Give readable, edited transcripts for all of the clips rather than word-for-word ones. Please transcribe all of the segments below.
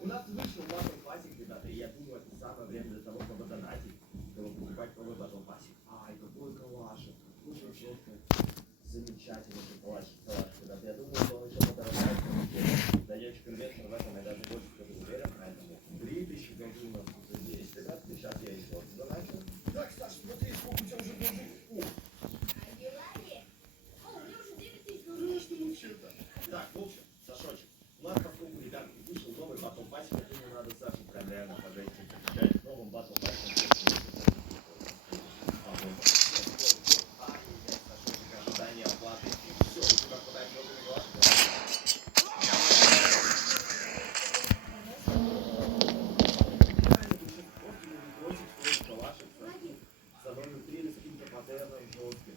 У нас вышел батл пасик, ребята, и я думаю, это самое время для того, чтобы донатить, чтобы покупать новый батл пасик. Ай, какой калашик, какой же просто замечательный калашик, ребята. Я думаю, что он еще подорожает, даёшь инвестор в этом, я даже больше скажу, уверен, поэтому 3000 голды у нас тут есть, ребят, сейчас я еще донатил. Так, Саша, смотри, сколько у тебя уже должен. Так, в общем, Сашочек, у нас поскольку, ребята, вышел новый батл пассик, я думаю, надо Сашу прям реально пожать, с новым батл пассиком. Ожидание оплаты. Все, у тебя хватает много глазок. За номер 3 скиньте паттерном жестким.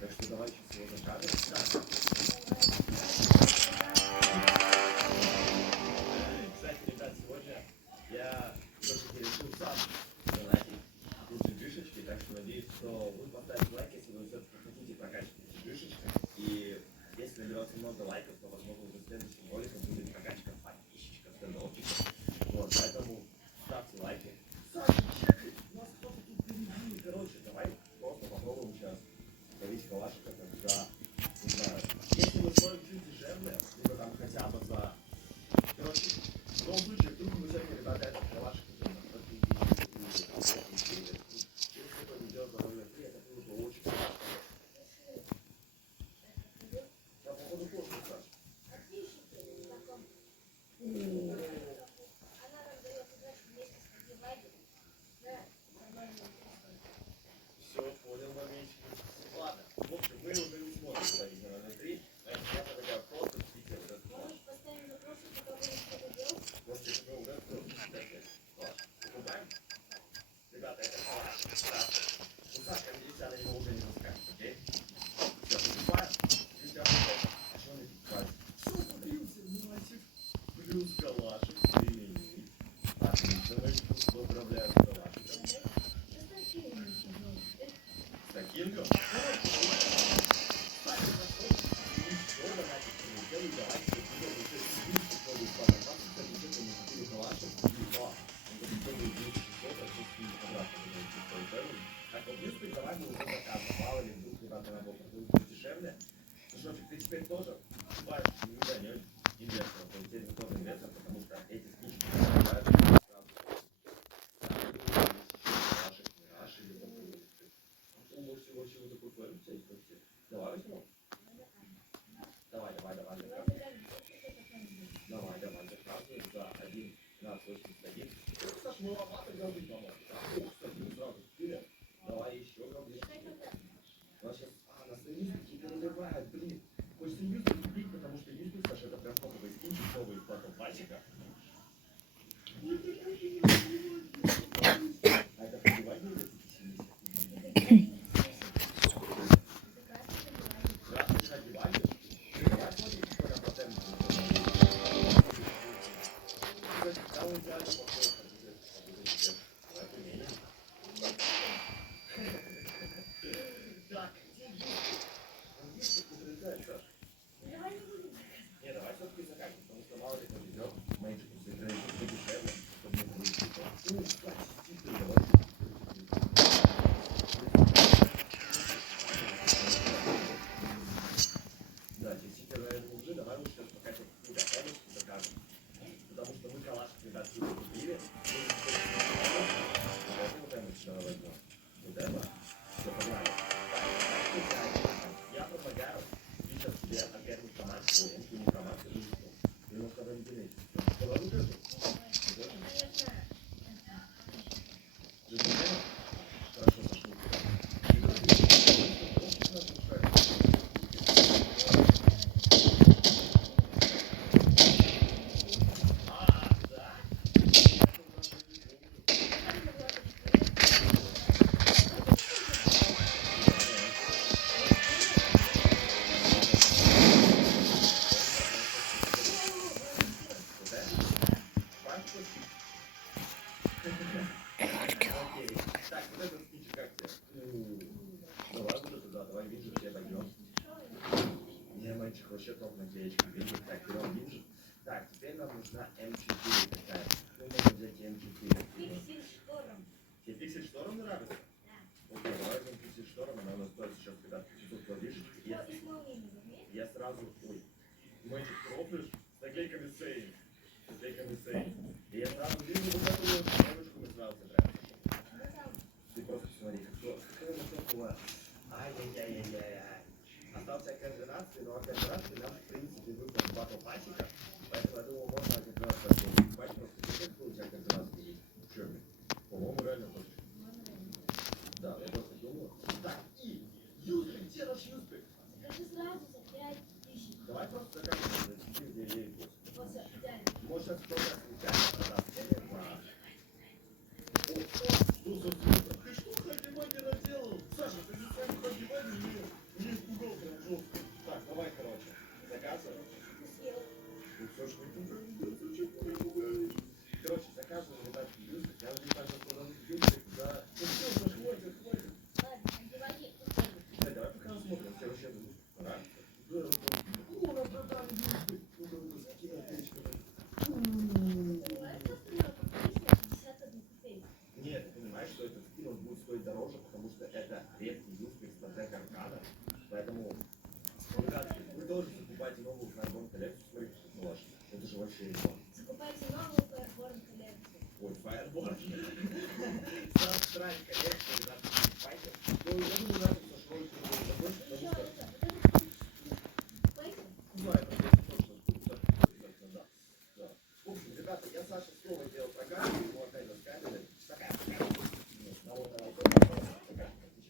Так что давай сейчас его закажем. Кстати, ребят, сегодня я все-таки решил сам донатить эти джишечки, так что надеюсь, что вы поставите лайк, если вы все-таки хотите прокачивать эти джишечки. И если наберется много лайков, то, возможно, уже следующим роликом будет прокачка подписчиков, стендовчиков. Вот, поэтому ставьте лайки. Саша, чекай, у нас кто-то тут впереди. Короче, давай просто попробуем сейчас ловить калашика, как за, не знаю, если мы стоим чуть дешевле, либо там хотя бы за. Короче, в любом случае, вдруг мы сегодня, ребята, этот калашик идем на 3000. Если это идет за номер 3, это было бы очень хорошо. Я, походу, тоже, Саша. Все, понял, моментик. Ладно, в общем, мы уже не сможем ставить на номер 3. Я предлагаю просто впитать этот калаш. Может, если мы уже калаш. Покупаем? Ребята, это калаш. Ну, Сашка, надеюсь, она его уже не выскакивает, окей? Все, покупаем. И у тебя покупаем. А что он не покупает? Все, погрелся, мальчик. Плюс калашик. Отлично, мы поздравляем с калашиком. С таким же? Так, вот плюс давай мы уже закажем. Мало ли, вдруг ребята на бок будет дешевле. Сашочек, ты теперь тоже покупаешь никуда не инвестора. То есть теперь вы тоже инвестор, потому что эти скидки покупают сразу. Ваших мираж или такой. Ого, всего такой флэм, давай возьмем. Давай, заказываем за 1,81. Саш, мы лопатой голды поможем. О, кстати, мы сразу вперед. Давай еще голды. У нас сейчас, нас ньюспики переливают, блин. Хочется ньюспики купить, потому что ньюспик, Саша, это прям топовый скинчик, новый из батл пассика. А это пробивать не будет? Так, не, давай все-таки закажем, потому что мало ли кто идет, меньше подешевле, чтобы не получить. Ну, кстати, давай. Да, текстиль, наверное, уже, давай лучше сейчас пока что закажем. Потому что мы калашик, ребят, купили. Вот это сюда возьмем. Вот это. Все, погнали. Я предлагаю сейчас тебе опять информацию, эту информацию, немножко разделить. Давай вот эту. Хорошо, пошли. Так, вот этот спичек как тебе? Давай вот это, да, давай виджет тебе пойдем. Не, мальчик, вообще топ наклеечка, виджет. Так, берем виджет. Так, теперь нам нужно нужна М4 такая. Ну, можно взять М4. Пиксель шторм. Тебе пиксель шторм нравится? Да. Окей, давай возьмем пиксель шторм, она у нас стоит сейчас когда 500 платишек. Что исполнение заметь? Я сразу, ой, Magic Profit с наклейками Сейн. С наклейками Сейн. И я сразу вижу вот эту вот девушку, мы сразу собираем. Ну там. Ты просто посмотри, какое на было. Ай-яй-яй-яй-яй. Остался координации, но координации нам, в принципе, выпал два патика. Поэтому я думал, можно один раз патик просто посмотреть, какой у тебя координации есть. Черный. По-моему, реально хочешь. Да, я просто думал. Так, и Юспик, где наш Юспик? Закажи сразу за 5000. Давай просто закажем за 4 9 Вот, всё, идеально. Может, это кто-то случайно продаст. О, что за звук? Ты что, Хаги-Маги наделал? Саша, ты же своим Хаги-Маги не испугал прям жестко. Так, давай, короче, заказывай. Съел. Ну, Саша, не пугай, зачем ты меня пугаешь? Короче, заказывай вот так юзик. Я уже так продаю юзик за... Ну все, Саша, хватит. Ладно, одевай попробуй. Кстати, давай пока посмотрим, тебе вообще это нравится. О, нам продали юзик. Ну, это с какими аптечками? Давай просто на подписке 51 копейку. Нет, ты понимаешь, что этот скин он будет стоить дороже, потому что это редкий юзпик стратег аркана. Поэтому, ребятки, вы тоже закупайте новую Fireborn коллекцию, смотрите, что это ваше. Это же вообще реклама. Закупайте новую Fireborn коллекцию. Ой, Fireborn. Subscribe коллекцию, ребятки, покупайте. Ну, я думаю,